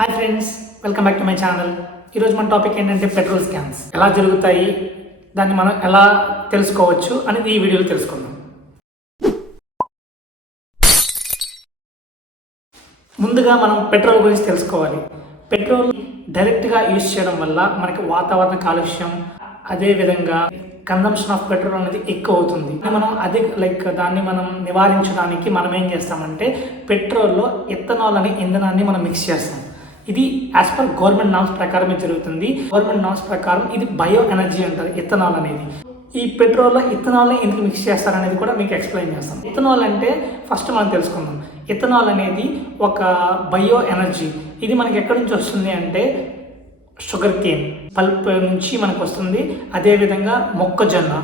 Hi friends, welcome back to my channel. ఈరోజు మన topic ఏంటంటే పెట్రోల్ స్కామ్స్ ఎలా జరుగుతాయి, దాన్ని మనం ఎలా తెలుసుకోవచ్చు అనేది ఈ వీడియోలో తెలుసుకుందాం. ముందుగా మనం పెట్రోల్ గురించి తెలుసుకోవాలి. పెట్రోల్ డైరెక్ట్గా యూజ్ చేయడం వల్ల మనకి వాతావరణ కాలుష్యం, అదేవిధంగా కన్జంప్షన్ ఆఫ్ పెట్రోల్ అనేది ఎక్కువ అవుతుంది. దాన్ని మనం నివారించడానికి మనం ఏం చేస్తామంటే పెట్రోల్లో ఎథనాల్ అనే ఇంధనాన్ని మనం మిక్స్ చేస్తాం. ఇది యాజ్ పర్ గవర్నమెంట్ నామ్స్ ప్రకారమే జరుగుతుంది. గవర్నమెంట్ నామ్స్ ప్రకారం ఇది బయో ఎనర్జీ అంటారు ఇథనాల్ అనేది. ఈ పెట్రోల్లో ఇథనాల్ని ఎందుకు మిక్స్ చేస్తారనేది కూడా మీకు ఎక్స్ప్లెయిన్ చేస్తాం. ఇథనాల్ అంటే ఫస్ట్ మనం తెలుసుకుందాం. ఇథనాల్ అనేది ఒక బయో ఎనర్జీ. ఇది మనకి ఎక్కడి నుంచి వస్తుంది అంటే షుగర్ కేన్ పల్ప్ నుంచి మనకు వస్తుంది. అదేవిధంగా మొక్కజొన్న.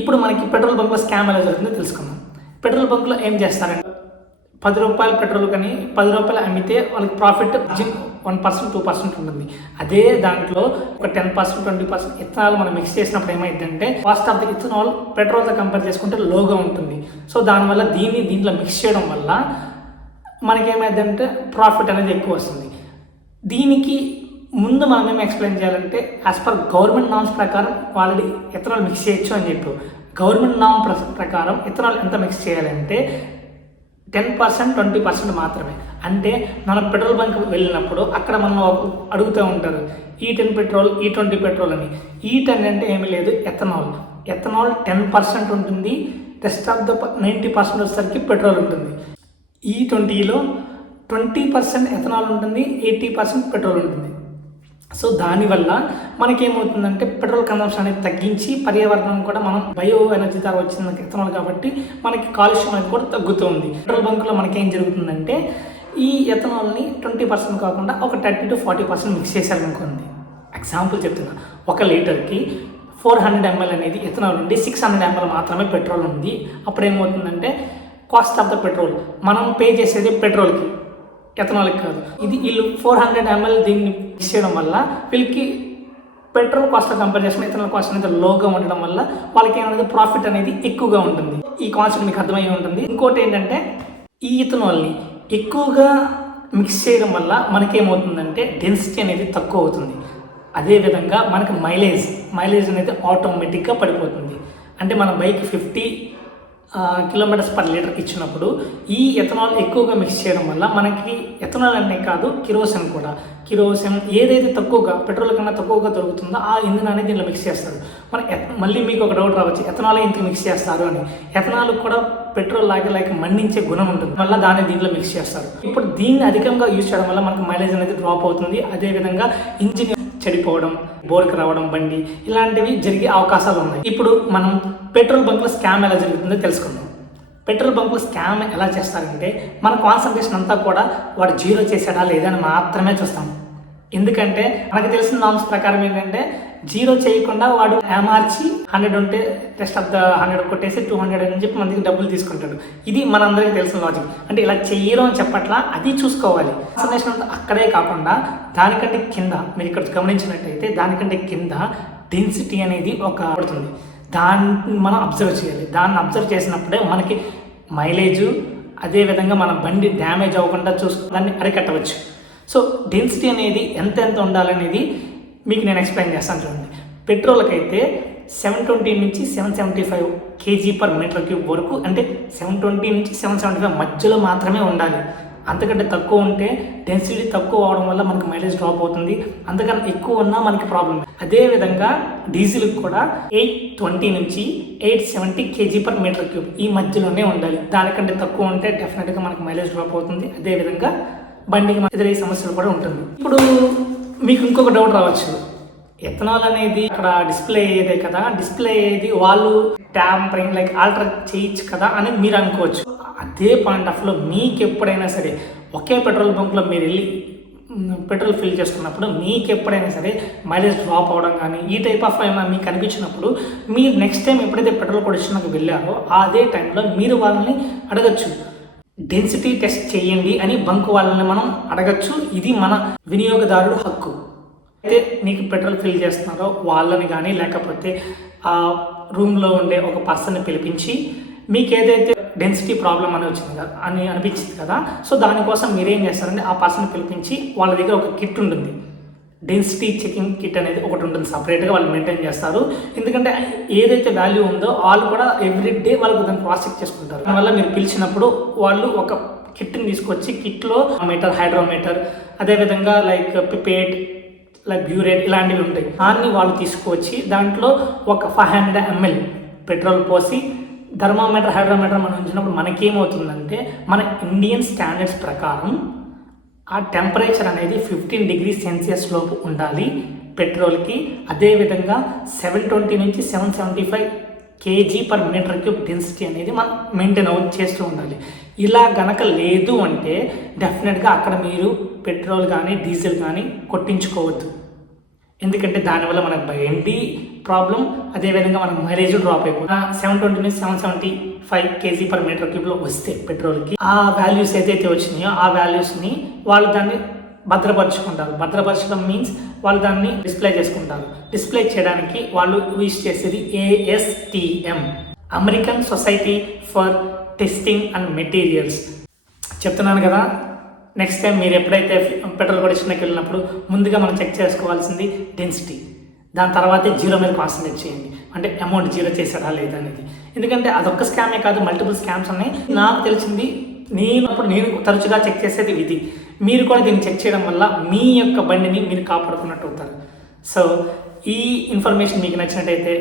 ఇప్పుడు మనకి పెట్రోల్ బంక్లో స్కామ్ ఎలా జరుగుతుందో తెలుసుకుందాం. పెట్రోల్ బంక్లో ఏం చేస్తారంటే 10 రూపాయల పెట్రోల్ కానీ 10 రూపాయలు అమ్మితే వాళ్ళకి ప్రాఫిట్ 1%, 2% ఉంటుంది. అదే దాంట్లో ఒక 10%, 20% ఇథనాల్ మనం మిక్స్ చేసినప్పుడు ఏమైందంటే కాస్ట్ ఆఫ్ ది ఇథనాల్ పెట్రోల్తో కంపేర్ చేసుకుంటే లోగా ఉంటుంది. సో దానివల్ల దీంట్లో మిక్స్ చేయడం వల్ల మనకేమైందంటే ప్రాఫిట్ అనేది ఎక్కువ వస్తుంది. దీనికి ముందు మనం ఏమి ఎక్స్ప్లెయిన్ చేయాలంటే యాజ్ పర్ గవర్నమెంట్ నామ్స్ ప్రకారం ఆల్రెడీ ఇథనాల్ మిక్స్ చేయొచ్చు అని చెప్పి గవర్నమెంట్ నామ్ ప్రకారం ఇథనాల్ ఎంత మిక్స్ చేయాలంటే 10%, 20% మాత్రమే. అంటే మనం పెట్రోల్ బంక్ వెళ్ళినప్పుడు అక్కడ మనం అడుగుతూ ఉంటారు E10 పెట్రోల్, E20 పెట్రోల్ అని. E10 అంటే ఏమీ లేదు, ఎథనాల్ 10% ఉంటుంది. రెస్ట్ ఆఫ్ ద 90% వచ్చేసరికి పెట్రోల్ ఉంటుంది. E20లో 20% ఎథనాల్ ఉంటుంది, 80% పెట్రోల్ ఉంటుంది. సో దానివల్ల మనకేమవుతుందంటే పెట్రోల్ కన్సంప్షన్ అనేది తగ్గించి పర్యావరణం కూడా మనం బయో ఎనర్జీ ద్వారా వచ్చిన ఇథనాల్ కాబట్టి మనకి కాలుష్యం అనేది కూడా తగ్గుతుంది. పెట్రోల్ బంకులో మనకేం జరుగుతుందంటే ఈ ఎథనాల్ని 20% కాకుండా ఒక 30 to 40% మిక్స్ చేశారనుకోండి. ఎగ్జాంపుల్ చెప్తున్నా, 1 లీటర్కి 400 ml అనేది ఎథనాల్ ఉండి 600 ml మాత్రమే పెట్రోల్ ఉంది. అప్పుడు ఏమవుతుందంటే కాస్ట్ ఆఫ్ ద పెట్రోల్ మనం పే చేసేది పెట్రోల్కి, ఎథనాల్కి కాదు. ఇది వీళ్ళు 400 ml దీన్ని మిక్స్ చేయడం వల్ల వీళ్ళకి పెట్రోల్ కాస్ట్ కంపేర్ చేసుకుని ఇథనాల్ కాస్ట్ అనేది లోగా ఉండడం వల్ల వాళ్ళకి ఏమనేది ప్రాఫిట్ అనేది ఎక్కువగా ఉంటుంది. ఈ కాన్సెప్ట్ మీకు అర్థమయ్యే ఉంటుంది. ఇంకోటి ఏంటంటే ఈ ఇథనాల్ని ఎక్కువగా మిక్స్ చేయడం వల్ల మనకేమవుతుందంటే డెన్సిటీ అనేది తక్కువ అవుతుంది. అదేవిధంగా మనకి మైలేజ్ అనేది ఆటోమేటిక్గా పడిపోతుంది. అంటే మన బైక్ 50 కిలోమీటర్స్ పర్ లీటర్ ఇచ్చినప్పుడు ఈ ఎథనాల్ ఎక్కువగా మిక్స్ చేయడం వల్ల మనకి ఎథనాల్ అనే కాదు కిరోసిన్ ఏదైతే తక్కువగా పెట్రోల్ కన్నా తక్కువగా దొరుకుతుందో ఆ ఇంధనాన్ని దీనిలో మిక్స్ చేస్తారు. మళ్ళీ మీకు ఒక డౌట్ రావచ్చు, ఎథనాల్ ఎందుకు మిక్స్ చేస్తారు అని. ఎథనాల్ కూడా పెట్రోల్ లాగే మండించే గుణం ఉంటుంది, మళ్ళీ దాన్ని దీంట్లో మిక్స్ చేస్తారు. ఇప్పుడు దీన్ని అధికంగా యూజ్ చేయడం వల్ల మనకు మైలేజ్ అనేది డ్రాప్ అవుతుంది. అదేవిధంగా ఇంజిన్ చెడిపోవడం, బోర్కి రావడం బండి, ఇలాంటివి జరిగే అవకాశాలు ఉన్నాయి. ఇప్పుడు మనం పెట్రోల్ బంక్లో స్కామ్ ఎలా జరుగుతుందో తెలుసుకుందాం. పెట్రోల్ బంక్లో స్కామ్ ఎలా చేస్తారంటే మన కాన్సన్ట్రేషన్ అంతా కూడా వాడు జీరో చేశాడా లేదా అని మాత్రమే చూస్తాం. ఎందుకంటే మనకు తెలిసిన నామ్స్ ప్రకారం ఏంటంటే జీరో చేయకుండా వాడు ఏమార్చి 100 ఉంటే రెస్ట్ ఆఫ్ ద 100 కొట్టేసి 200 అని చెప్పి మందికి డబ్బులు తీసుకుంటాడు. ఇది మనందరికీ తెలిసిన లాజిక్. అంటే ఇలా చెయ్యరు అని చెప్పట్లా, అది చూసుకోవాలి. కాన్సన్ట్రేషన్ అంతా అక్కడే కాకుండా దానికంటే కింద మీరు ఇక్కడ గమనించినట్టయితే దానికంటే కింద డెన్సిటీ అనేది ఒక పడుతుంది. దాన్ని మనం అబ్జర్వ్ చేయాలి. దాన్ని అబ్జర్వ్ చేసినప్పుడే మనకి మైలేజు, అదేవిధంగా మన బండి డ్యామేజ్ అవ్వకుండా దాన్ని అరికట్టవచ్చు. సో డెన్సిటీ అనేది ఎంత ఉండాలనేది మీకు నేను ఎక్స్ప్లెయిన్ చేస్తాను చూడండి. పెట్రోల్కి అయితే 720 నుంచి 775 kg/m³ వరకు, అంటే 720 నుంచి 775 మధ్యలో మాత్రమే ఉండాలి. అంతకంటే తక్కువ ఉంటే డెన్సిటీ తక్కువ అవడం వల్ల మనకి మైలేజ్ డ్రాప్ అవుతుంది. అంతకన్నా ఎక్కువ ఉన్నా మనకి ప్రాబ్లం. అదేవిధంగా డీజిల్కి కూడా 820 నుంచి 870 kg/m³ ఈ మధ్యలోనే ఉండాలి. దానికంటే తక్కువ ఉంటే డెఫినెట్గా మనకి మైలేజ్ డ్రాప్ అవుతుంది. అదేవిధంగా బండికి ఎదురయ్యే సమస్యలు కూడా ఉంటుంది. ఇప్పుడు మీకు ఇంకొక డౌట్ రావచ్చు, ఎథనాల్ అనేది అక్కడ డిస్ప్లే అయ్యేదే కదా, డిస్ప్లే అయ్యేది వాళ్ళు ట్యాంపరింగ్ ఆల్టర్ చేయొచ్చు కదా అని మీరు అనుకోవచ్చు. అదే పాయింట్ ఆఫ్ లో మీకు ఎప్పుడైనా సరే ఒకే పెట్రోల్ బంక్లో మీరు వెళ్ళి పెట్రోల్ ఫిల్ చేసుకున్నప్పుడు మీకు ఎప్పుడైనా సరే మైలేజ్ డ్రాప్ అవ్వడం కానీ ఈ టైప్ ఆఫ్ ఏమైనా మీకు అనిపించినప్పుడు మీరు నెక్స్ట్ టైం ఎప్పుడైతే పెట్రోల్ కొడిషన్కి వెళ్ళారో అదే టైంలో మీరు వాళ్ళని అడగచ్చు, డెన్సిటీ టెస్ట్ చేయండి అని బంక్ వాళ్ళని మనం అడగచ్చు. ఇది మన వినియోగదారుడు హక్కు. అయితే మీకు పెట్రోల్ ఫిల్ చేస్తున్నారో వాళ్ళని కానీ లేకపోతే ఆ రూమ్లో ఉండే ఒక పర్సన్ని పిలిపించి మీకు ఏదైతే డెన్సిటీ ప్రాబ్లం అని వచ్చింది కదా అని అనిపించింది కదా, సో దానికోసం మీరేం చేస్తారంటే ఆ పర్సన్ పిలిపించి వాళ్ళ దగ్గర ఒక కిట్ ఉంటుంది, డెన్సిటీ చెకింగ్ కిట్ అనేది ఒకటి ఉంటుంది, సపరేట్గా వాళ్ళు మెయింటైన్ చేస్తారు. ఎందుకంటే ఏదైతే వాల్యూ ఉందో వాళ్ళు కూడా ఎవ్రీ డే వాళ్ళకు దాన్ని క్రాస్ చెక్ చేసుకుంటారు. దానివల్ల మీరు పిలిచినప్పుడు వాళ్ళు ఒక కిట్ని తీసుకొచ్చి, కిట్లో మీటర్, హైడ్రోమీటర్, అదేవిధంగా లైక్ పిపేట్, లైక్ బ్యూరేట్ ఇలాంటివి ఉంటాయి. దాన్ని వాళ్ళు తీసుకువచ్చి దాంట్లో ఒక 500 ml పెట్రోల్ పోసి థర్మామీటర్, హైడ్రోమీటర్ మనం ఉంచినప్పుడు మనకేమవుతుందంటే మన ఇండియన్ స్టాండర్డ్స్ ప్రకారం ఆ టెంపరేచర్ అనేది 15 degrees Celsius లోపు ఉండాలి పెట్రోల్కి. అదేవిధంగా 720 నుంచి 775 kg/m³ డెన్సిటీ అనేది మనం మెయింటైన్ చేస్తూ ఉండాలి. ఇలా గనక లేదు అంటే డెఫినెట్గా అక్కడ మీరు పెట్రోల్ కానీ డీజిల్ కానీ కొట్టించుకోవద్దు. ఎందుకంటే దానివల్ల మనకు బండి ప్రాబ్లం, అదేవిధంగా మనకు మైలేజ్ డ్రాప్ అయిపోతుంది. 720 నుంచి 775 kg/m³ వస్తే పెట్రోల్కి ఆ వాల్యూస్ ఏదైతే వచ్చినాయో ఆ వాల్యూస్ని వాళ్ళు దాన్ని భద్రపరుచుకుంటారు. భద్రపరచడం మీన్స్ వాళ్ళు దాన్ని డిస్ప్లే చేసుకుంటారు. డిస్ప్లే చేయడానికి వాళ్ళు యూజ్ చేసేది ASTM, American society for testing and materials. చెప్తున్నాను కదా, నెక్స్ట్ టైం మీరు ఎప్పుడైతే పెట్రోల్ కొట్టించడానికి వెళ్ళినప్పుడు ముందుగా మనం చెక్ చేసుకోవాల్సింది డెన్సిటీ, దాని తర్వాతే జీరో మీద కాన్సన్ట్రేట్ చేయండి, అంటే అమౌంట్ జీరో చేశారా లేదా అనేది. ఎందుకంటే అదొక్క స్కామే కాదు, మల్టిపుల్ స్కామ్స్ ఉన్నాయి. నాకు తెలిసింది నేను తరచుగా చెక్ చేసేది ఇది. మీరు కూడా దీన్ని చెక్ చేయడం వల్ల మీ యొక్క బండిని మీరు కాపాడుకున్నట్టు అవుతారు. సో ఈ ఇన్ఫర్మేషన్ మీకు నచ్చినట్టయితే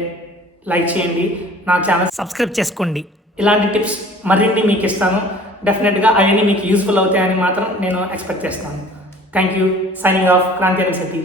లైక్ చేయండి, నా ఛానల్ సబ్స్క్రైబ్ చేసుకోండి. ఇలాంటి టిప్స్ మరిన్ని మీకు ఇస్తాను. డెఫినెట్గా అవన్నీ మీకు యూస్ఫుల్ అవుతాయని మాత్రం నేను ఎక్స్పెక్ట్ చేస్తాను. Thank you. Signing off, Kranthi అనే సతీ.